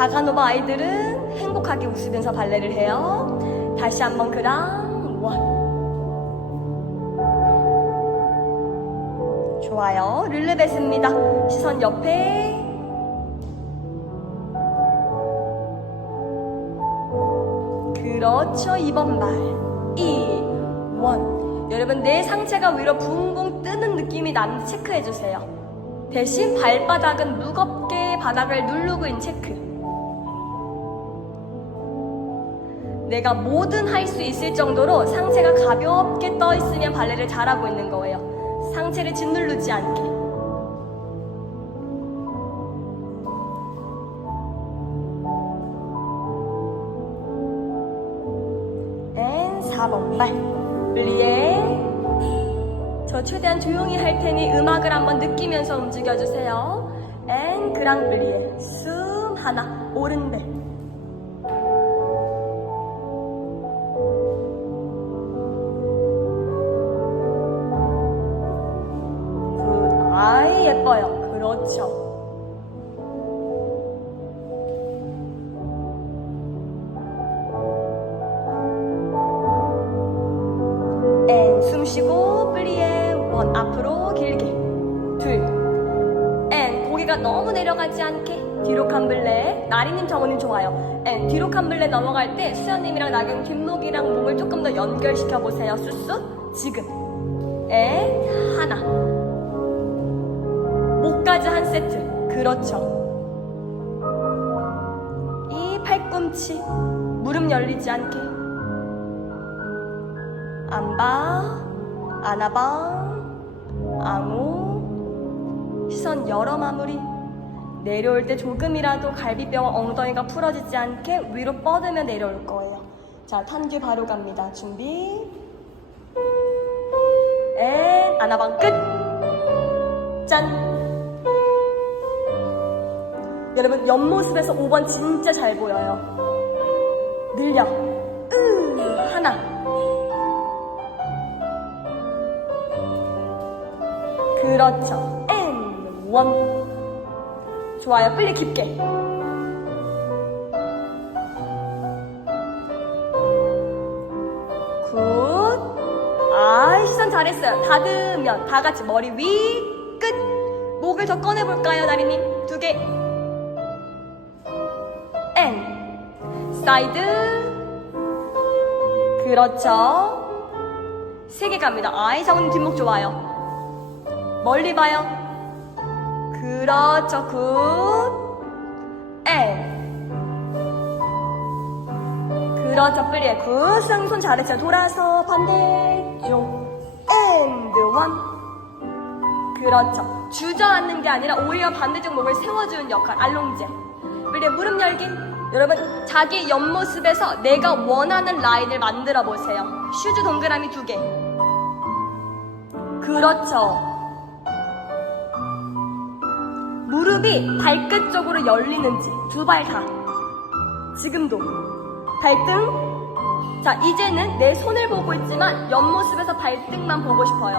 바가노바 아이들은 행복하게 웃으면서 발레를 해요. 다시 한번 그랑 원. 좋아요. 룰레베스입니다. 시선 옆에. 그렇죠. 2번 발. 2, 1. 여러분, 내 상체가 위로 붕붕 뜨는 느낌이 나는지 체크해주세요. 대신 발바닥은 무겁게 바닥을 누르고 있는 체크. 내가 뭐든 할 수 있을 정도로 상체가 가볍게 떠 있으면 발레를 잘하고 있는 거예요. 상체를 짓누르지 않게. 앤 4번 발. 블리에. 저 최대한 조용히 할 테니 음악을 한번 느끼면서 움직여주세요. 앤 그랑 블리에. 숨 하나. 오른배. 정원님 좋아요. 앤, 뒤로 캄블레 넘어갈 때 수연님이랑 나경 뒷목이랑 몸을 조금 더 연결시켜 보세요. 쑥쑥. 지금. 앤, 하나. 목까지 한 세트. 그렇죠. 이 팔꿈치. 무릎 열리지 않게. 안 봐, 안아봐, 앙우. 시선 열어 마무리. 내려올 때 조금이라도 갈비뼈와 엉덩이가 풀어지지 않게 위로 뻗으며 내려올 거예요. 자, 탄규 바로 갑니다. 준비. 앤, 안아봐, 끝. 짠. 여러분, 옆모습에서 5번 진짜 잘 보여요. 늘려. 으, 하나. 그렇죠. N 원. 좋아요. 빨리 깊게. 굿. 아, 시선 잘했어요. 닫으면 다 같이 머리 위 끝. 목을 더 꺼내 볼까요, 나리님? 두 개. N. 사이드. 그렇죠. 세 개 갑니다. 아이, 장훈님 뒷목 좋아요. 멀리 봐요. 그렇죠. 굿. 앤. 그렇죠. 플리에 굿. 수영님 손 잘했어요. 돌아서 반대쪽. 앤드 원. 그렇죠. 주저앉는 게 아니라 오히려 반대쪽 목을 세워주는 역할. 알롱제. 플리에 무릎 열기. 여러분, 자기 옆모습에서 내가 원하는 라인을 만들어 보세요. 슈즈 동그라미 두 개. 그렇죠. 무릎이 발끝 쪽으로 열리는지 두 발 다. 지금도 발등. 자 이제는 내 손을 보고 있지만 옆모습에서 발등만 보고 싶어요.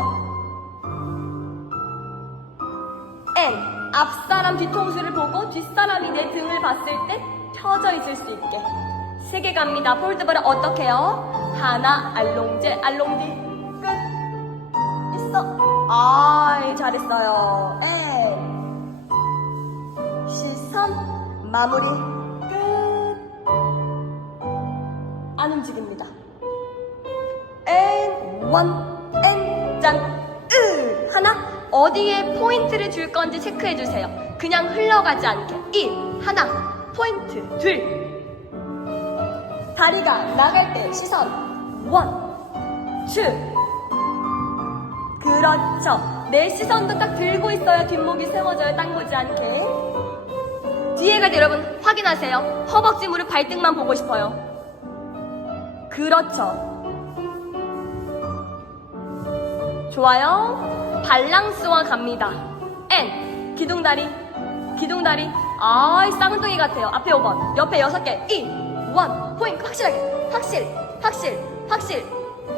N 앞사람 뒤통수를 보고 뒷사람이 내 등을 봤을 때 펴져 있을 수 있게. 세 개 갑니다. 폴드볼을 어떻게 해요? 하나 알롱제 알롱디 끝. 있어. 아이 잘했어요. N 시선 마무리 끝. 안 움직입니다. 앤 원, 앤 짠, 으 하나 어디에 포인트를 줄 건지 체크해 주세요. 그냥 흘러가지 않게. 1 하나 포인트 둘 다리가 나갈 때 시선 원, 투 그렇죠. 내 시선도 딱 들고 있어야 뒷목이 세워져요. 당기지 않게. 뒤에 갈때 여러분 확인하세요. 허벅지 무릎 발등만 보고 싶어요. 그렇죠. 좋아요. 발랑스와 갑니다. N 기둥다리 기둥다리 아이 쌍둥이 같아요. 앞에 5번 옆에 6개 2 1 포인트 확실하게 확실 확실 확실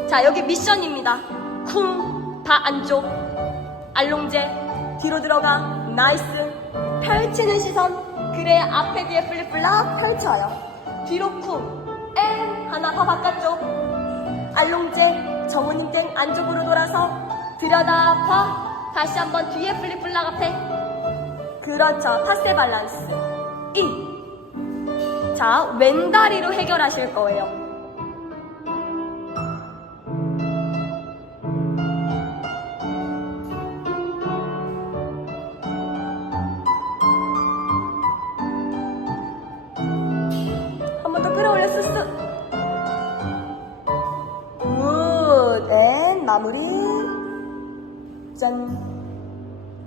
자 여기 미션입니다. 쿵 다 안쪽 알롱제 뒤로 들어가 나이스 펼치는 시선 그래야 앞에 뒤에 플립플랍 펼쳐요. 뒤로 쿵. 엔 하나 더 바깥쪽. 알롱제 정우님 땡 안쪽으로 돌아서 들여다 봐. 다시 한번 뒤에 플립플랍 앞에. 그렇죠. 파세 밸런스. 이. 자, 왼다리로 해결하실 거예요.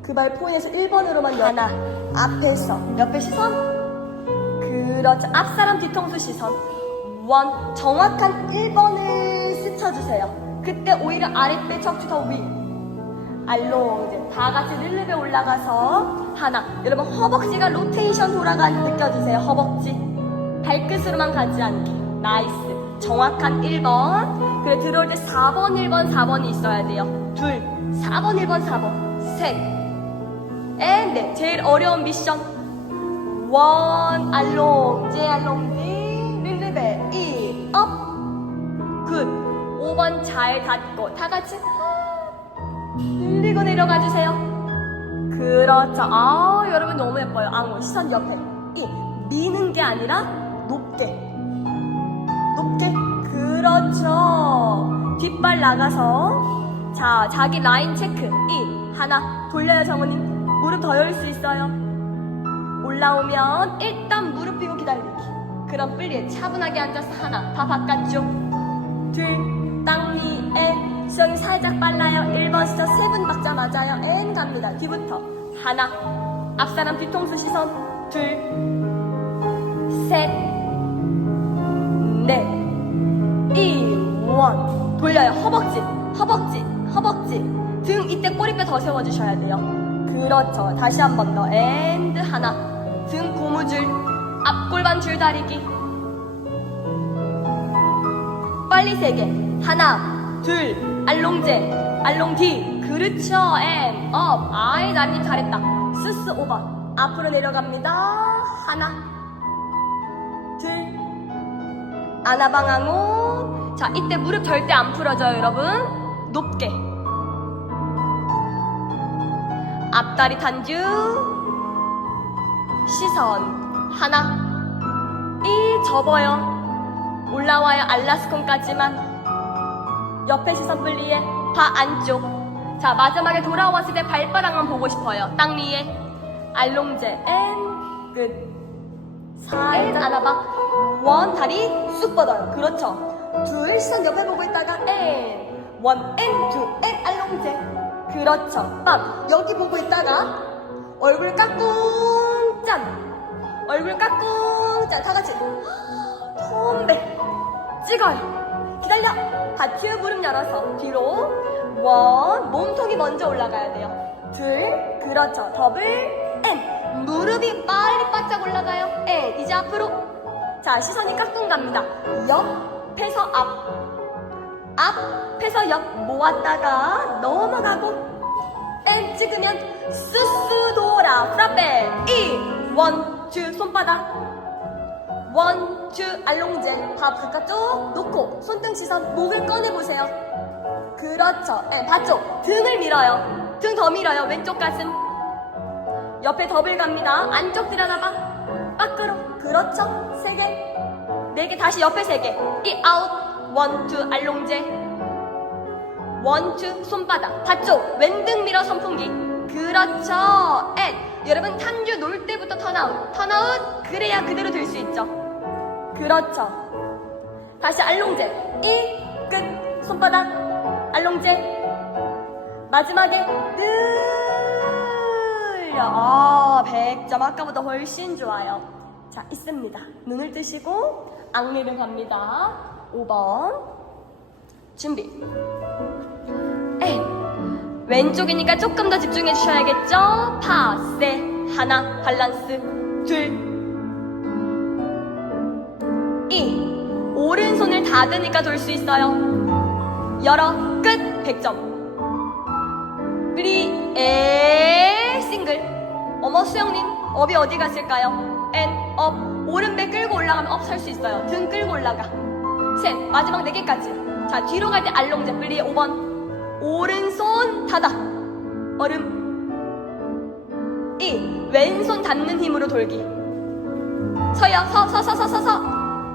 그발 포인에서 1번으로만 하나. 앞에서. 옆에 시선. 그렇죠. 앞사람 뒤통수 시선. 원. 정확한 1번을 스쳐주세요. 그때 오히려 아랫배 척추 더 위. 알롱. 다 같이 릴립에 올라가서 하나. 여러분 허벅지가 로테이션 돌아가는 느껴주세요. 허벅지. 발끝으로만 가지 않게. 나이스. 정확한 1번. 그래, 들어올 때 4번, 1번, 4번이 있어야 돼요. 둘. 4번, 1번, 4번. 셋. 앤, 네. 제일 어려운 미션. 원, 알롱, 제 알롱, 디, 릴리베, 이, 업. 굿. 5번 잘 닫고. 다 같이. 늘리고 내려가 주세요. 그렇죠. 아, 여러분 너무 예뻐요. 앙호, 시선 옆에. 이, 미는 게 아니라 높게. 높게. 그렇죠. 뒷발 나가서. 자, 자기 라인 체크. 이, 하나. 돌려요, 정우님. 무릎 더 열 수 있어요. 올라오면 일단 무릎 펴고 기다리기. 그럼 빨리 차분하게 앉아서 하나. 다 바깥쪽. 둘, 땅 위에 수영이 살짝 빨라요. 1번 시저 세분 박자 맞아요. N 갑니다. 뒤부터 하나, 앞사람 뒤통수 시선 둘, 셋, 넷, 이, 원. 돌려요. 허벅지, 허벅지, 허벅지. 등 이때 꼬리뼈 더 세워주셔야 돼요. 그렇죠. 다시 한 번 더. 앤드 하나. 등 고무줄, 앞골반 줄 다리기. 빨리 세 개. 하나, 둘, 알롱제, 알롱디. 그렇죠. 앤, 업. 아이, 나님 잘했다. 스스 오버. 앞으로 내려갑니다. 하나, 둘, 아나방항오. 자, 이때 무릎 절대 안 풀어져요, 여러분. 높게. 앞다리 단주. 시선. 하나. 이 접어요. 올라와요 알라스콘까지만. 옆에 시선 분리에 바 안쪽. 자 마지막에 돌아왔을 때 발바닥만 보고 싶어요. 땅 위에. 알롱제 앤끝. 살짝. 안아봐. 원 다리 쑥 뻗어요. 그렇죠. 둘 시선 옆에 보고 있다가 앤원앤두앤 알롱제 그렇죠. 빰 여기 보고 있다가 얼굴 까꿍 짠. 얼굴 까꿍 짠 다 같이 톰배. 찍어요. 기다려. 바트 무릎 열어서 뒤로 원 몸통이 먼저 올라가야 돼요. 둘 그렇죠. 더블 앤 무릎이 빨리 바짝 올라가요. 앤 이제 앞으로. 자 시선이 깍꿍 갑니다. 옆에서 앞 앞에서 옆 모았다가 넘어가고 앤 찍으면 스스 돌아 프라페 이 원투 손바닥 원, 투, 알롱제. 밥 바깥쪽 놓고 손등 시선 목을 꺼내보세요. 그렇죠. 네, 바쪽. 등을 밀어요. 등 더 밀어요. 왼쪽 가슴. 옆에 더블 갑니다. 안쪽 들어가봐. 밖으로. 그렇죠. 세 개. 네 개. 다시 옆에 세 개. 이 아웃. 원, 투, 알롱제. 원, 투, 손바닥. 바쪽. 왼등 밀어 선풍기. 그렇죠. 앤. 여러분 탄주 놀 때부터 턴아웃. 턴아웃. 그래야 그대로 될 수 있죠. 그렇죠. 다시 알롱제. 이, 끝. 손바닥. 알롱제. 마지막에 늘려. 아, 100점. 아까보다 훨씬 좋아요. 자, 있습니다. 눈을 뜨시고 악리를 갑니다. 5번. 준비. 에 왼쪽이니까 조금 더 집중해 주셔야겠죠? 파세. 하나. 밸런스. 둘. 이 오른손을 닫으니까 돌 수 있어요. 열어 끝 100점. 우리 에 싱글. 어머 수영님 업이 어디 갔을까요? 앤, 업. 오른배 끌고 올라가면 업설수 있어요. 등 끌고 올라가. 셋. 마지막 네 개까지. 자, 뒤로 갈 때 알롱제. 플리 5번. 오른손 닫아. 얼음. 2. 왼손 닿는 힘으로 돌기. 서요. 서, 서, 서, 서, 서, 서.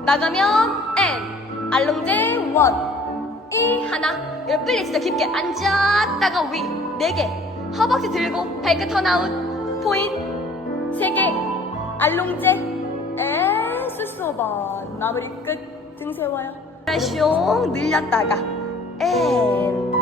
나가면 앤. 알롱제 1. 이 하나. 이거 빨리 진짜 깊게 앉았다가 위. 네 개. 허벅지 들고 발끝 턴아웃. 포인. 세 개. 알롱제. 에 수소번. 마무리 끝. 등 세워요. 숑 늘렸다가 앤.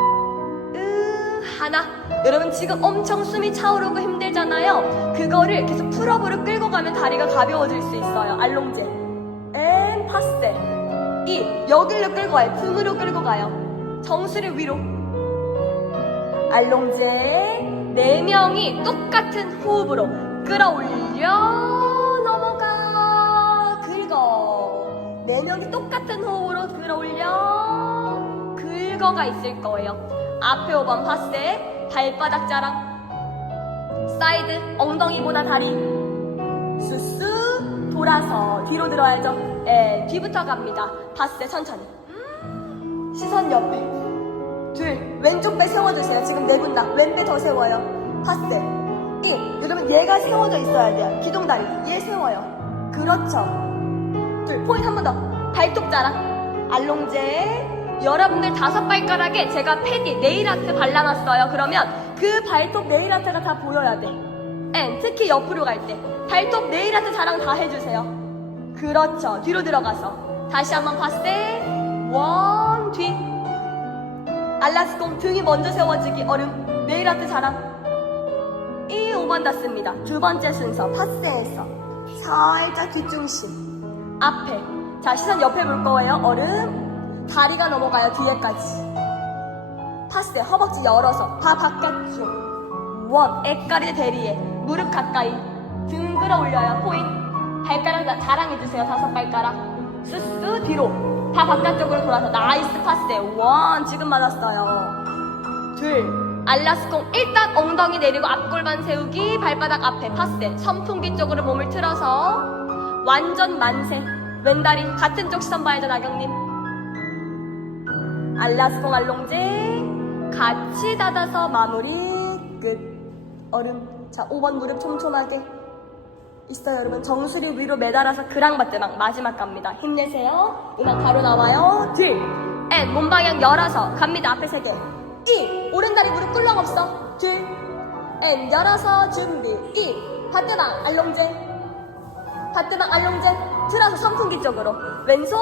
으 하나. 여러분 지금 엄청 숨이 차오르고 힘들잖아요. 그거를 계속 풀업으로 끌고 가면 다리가 가벼워질 수 있어요. 알롱제. 앤 파세. 이 여기로 끌고 가요. 등으로 끌고 가요. 정수를 위로. 알롱제 네 명이 똑같은 호흡으로 끌어올려 네 명이 똑같은 호흡으로 끌어올려 긁어가 있을 거예요 앞에 5번 파세 발바닥 자랑 사이드 엉덩이보다 다리 수수 돌아서 뒤로 들어야죠 예, 뒤부터 갑니다 파세 천천히 음, 시선 옆에 둘, 왼쪽 배 세워주세요. 지금 네 분 다. 왼배 더 세워요. 파스. 이, 여러분 얘가 세워져 있어야 돼요. 기둥다리. 얘 세워요. 그렇죠. 둘, 포인트 한 번 더. 발톱 자랑. 알롱제. 여러분들 다섯 발가락에 제가 패디, 네일아트 발라놨어요. 그러면 그 발톱 네일아트가 다 보여야 돼. 앤, 특히 옆으로 갈 때. 발톱 네일아트 자랑 다 해주세요. 그렇죠. 뒤로 들어가서. 다시 한번 파세. 원, 뒤. 알라스콩 등이 먼저 세워지기 얼음 네일아트 자랑 이 5번 닿습니다 두 번째 순서 파스에서 살짝 뒷중심 앞에. 자 시선 옆에 볼 거예요. 얼음. 다리가 넘어가요. 뒤에까지. 파스 허벅지 열어서 다 바깥쪽 원. 애까리 대리에. 무릎 가까이. 등 끌어올려요. 포인. 발가락 자- 자랑해주세요. 다섯 발가락. 쑤쑤 뒤로. 다 바깥쪽으로 돌아서 나이스 파스 원. 지금 맞았어요. 둘. 알라스콩 일단 엉덩이 내리고 앞골반 세우기. 발바닥 앞에 파스 선풍기 쪽으로 몸을 틀어서 완전 만세. 왼다리 같은 쪽 시선 봐야죠 나경님. 알라스콩 알롱제 같이 닫아서 마무리 끝. 얼음. 자 5번 무릎 촘촘하게. 있어요 여러분. 정수리 위로 매달아서 그랑받대막 마지막 갑니다. 힘내세요. 음악 바로 나와요. 둘앤 몸 방향 열어서 갑니다. 앞에 세개. 이. 오른다리 무릎 꿀렁 없어. 둘앤 열어서 준비. 이. 받대막 알롱제 받대막 알롱제 틀어서 선풍기 쪽으로. 왼손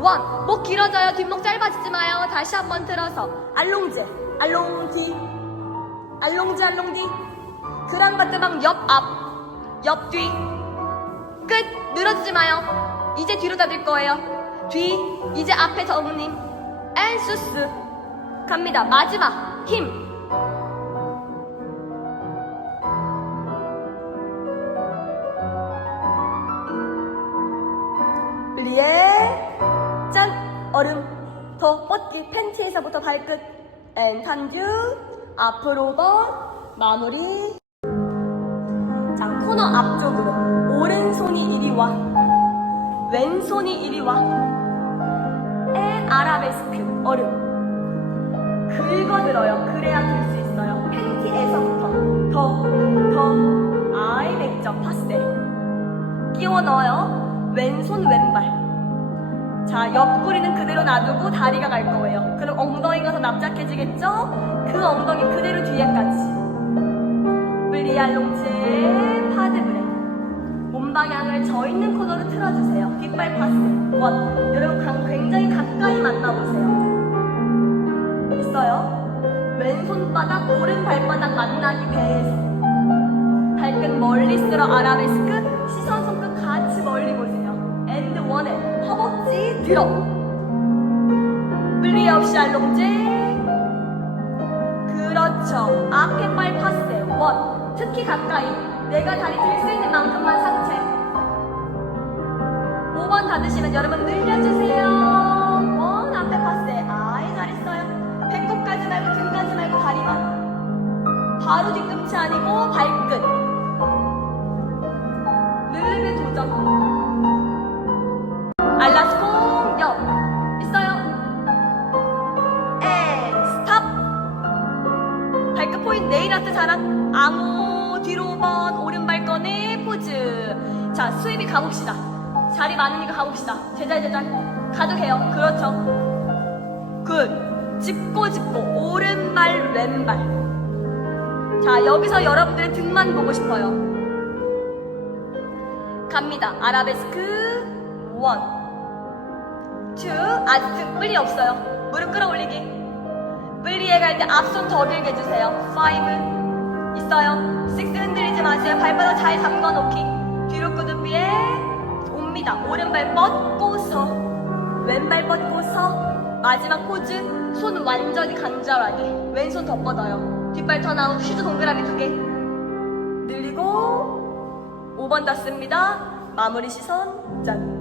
원. 목 길어져요. 뒷목 짧아지지 마요. 다시 한번 틀어서. 알롱제 알롱디. 알롱제 알롱디. 그랑받대막 옆앞. 옆 뒤. 끝. 늘어지지 마요. 이제 뒤로 닫을 거예요. 뒤. 이제 앞에 정님. 앤수스. 갑니다. 마지막 힘 발끝 앤 탄주 앞으로 번 마무리 자, 코너 앞쪽으로. 오른손이 이리 와. 왼손이 이리 와. 앤 아라베스크. 얼음. 긁어 들어요. 그래야 들 수 있어요. 팬티에서부터. 더, 더. 아이, 맥점, 파세. 끼워 넣어요. 왼손, 왼발. 자, 옆구리는 그대로 놔두고 다리가 갈 거예요. 그럼 엉덩이가 더 납작해지겠죠? 그 엉덩이 그대로 뒤에까지. 블리알롱제 파드브레. 몸 방향을 저 있는 코너로 틀어주세요. 뒷발 파스. 원. 여러분 강- 굉장히 가까이 만나보세요. 있어요? 왼손바닥 오른 발바닥 만나기 배에서. 발끝 멀리 쓸어 아라베스크. 시선 손끝 같이 멀리 원에 허벅지 들어 물리 없이 알롱제 그렇죠. 앞에 발 파세. 원. 특히 가까이. 내가 다리 들 수 있는 만큼만 상체. 5번 닫으시면 여러분 늘려주세요. 원. 앞에 파세. 아이, 잘했어요. 배꼽까지 말고 등까지 말고 다리만. 바로 뒤꿈치 아니고 발끝. 자랑. 암호 뒤로 번 오른발 꺼내 포즈. 자 수입이 가봅시다. 자리 많으니까 가봅시다. 제잘 제잘 가도 돼요. 그렇죠. 굿. 짚고 짚고 오른발 왼발. 자 여기서 여러분들의 등만 보고 싶어요. 갑니다. 아라베스크 원, 투. 아직 뿔리 없어요. 무릎 끌어올리기. 뿔리에 갈 때 앞손 더 길게 주세요. 파이브 있어요. 식스 흔들리지 마세요. 발바닥 잘 잠궈 놓기. 뒤로 꾸준 위에 옵니다. 오른발 뻗고서 왼발 뻗고서 마지막 포즈 손 완전히 간절하게 왼손 더 뻗어요. 뒷발 턴아웃 슈즈 동그라미 두 개. 늘리고 5번 닿습니다. 마무리 시선 짠.